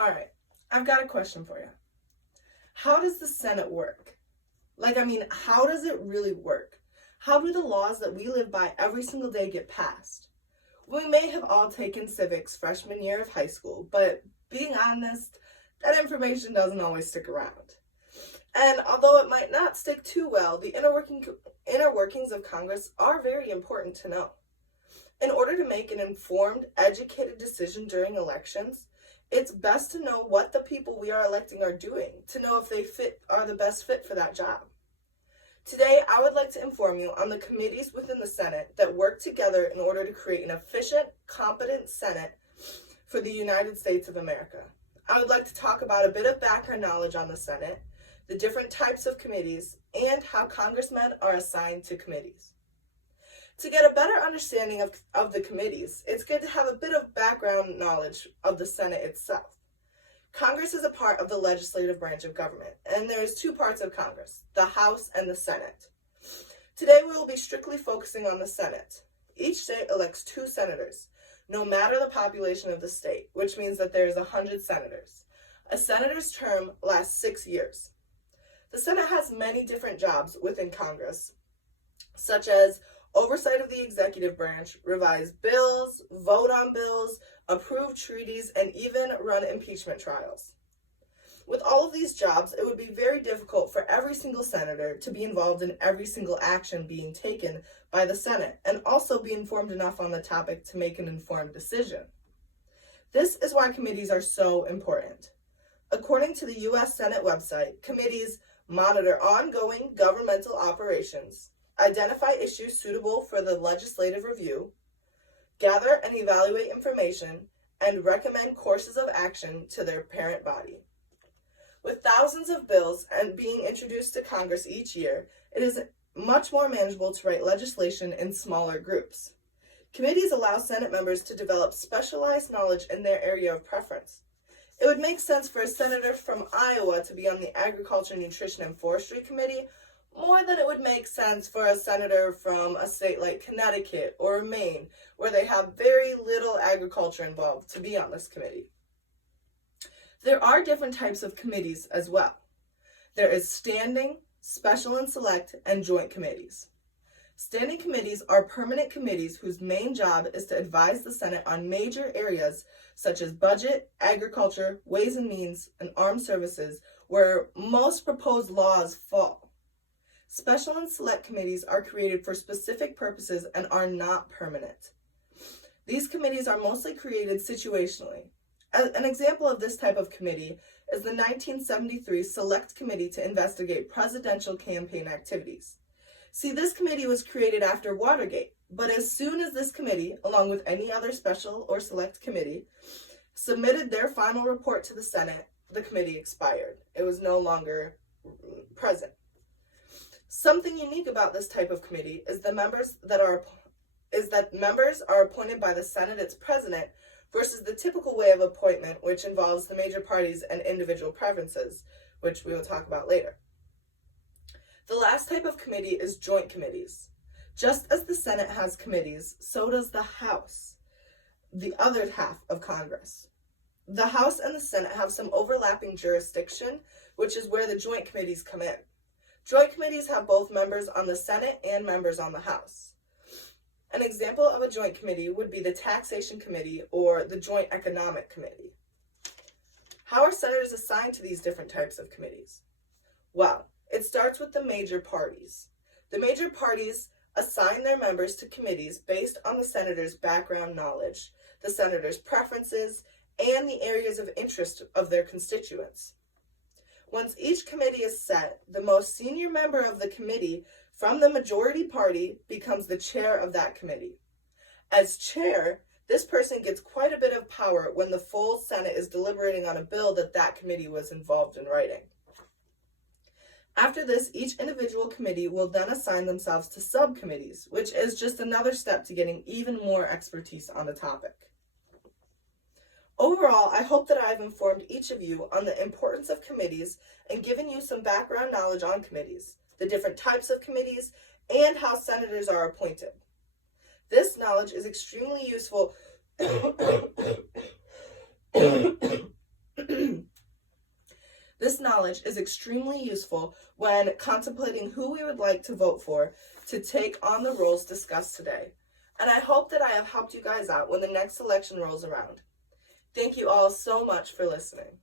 All right, I've got a question for you. How does the Senate work? How does it really work? How do the laws that we live by every single day get passed? We may have all taken civics freshman year of high school, but being honest, that information doesn't always stick around. And although it might not stick too well, the inner workings of Congress are very important to know. In order to make an informed, educated decision during elections, it's best to know what the people we are electing are doing, to know if they are the best fit for that job. Today, I would like to inform you on the committees within the Senate that work together in order to create an efficient, competent Senate for the United States of America. I would like to talk about a bit of background knowledge on the Senate, the different types of committees, and how congressmen are assigned to committees. To get a better understanding of the committees, it's good to have a bit of background knowledge of the Senate itself. Congress is a part of the legislative branch of government, and there's two parts of Congress, the House and the Senate. Today we will be strictly focusing on the Senate. Each state elects 2 senators, no matter the population of the state, which means that there's 100 senators. A senator's term lasts 6 years. The Senate has many different jobs within Congress, such as oversight of the executive branch, revise bills, vote on bills, approve treaties, and even run impeachment trials. With all of these jobs, it would be very difficult for every single senator to be involved in every single action being taken by the Senate and also be informed enough on the topic to make an informed decision. This is why committees are so important. According to the U.S. Senate website, committees monitor ongoing governmental operations, identify issues suitable for the legislative review, gather and evaluate information, and recommend courses of action to their parent body. With thousands of bills and being introduced to Congress each year, it is much more manageable to write legislation in smaller groups. Committees allow Senate members to develop specialized knowledge in their area of preference. It would make sense for a senator from Iowa to be on the Agriculture, Nutrition, and Forestry Committee more than it would make sense for a senator from a state like Connecticut or Maine, where they have very little agriculture involved, to be on this committee. There are different types of committees as well. There is standing, special and select, and joint committees. Standing committees are permanent committees whose main job is to advise the Senate on major areas such as budget, agriculture, ways and means, and armed services, where most proposed laws fall. Special and select committees are created for specific purposes and are not permanent. These committees are mostly created situationally. An example of this type of committee is the 1973 Select Committee to investigate presidential campaign activities. See, this committee was created after Watergate, but as soon as this committee, along with any other special or select committee, submitted their final report to the Senate, the committee expired. It was no longer present. Something unique about this type of committee is that members are appointed by the Senate, its president, versus the typical way of appointment, which involves the major parties and individual preferences, which we will talk about later. The last type of committee is joint committees. Just as the Senate has committees, so does the House, the other half of Congress. The House and the Senate have some overlapping jurisdiction, which is where the joint committees come in. Joint committees have both members on the Senate and members on the House. An example of a joint committee would be the Taxation Committee or the Joint Economic Committee. How are senators assigned to these different types of committees? Well, it starts with the major parties. The major parties assign their members to committees based on the senator's background knowledge, the senator's preferences, and the areas of interest of their constituents. Once each committee is set, the most senior member of the committee from the majority party becomes the chair of that committee. As chair, this person gets quite a bit of power when the full Senate is deliberating on a bill that committee was involved in writing. After this, each individual committee will then assign themselves to subcommittees, which is just another step to getting even more expertise on the topic. Overall, I hope that I have informed each of you on the importance of committees and given you some background knowledge on committees, the different types of committees, and how senators are appointed. This knowledge is extremely useful This knowledge is extremely useful when contemplating who we would like to vote for to take on the roles discussed today. And I hope that I have helped you guys out when the next election rolls around. Thank you all so much for listening.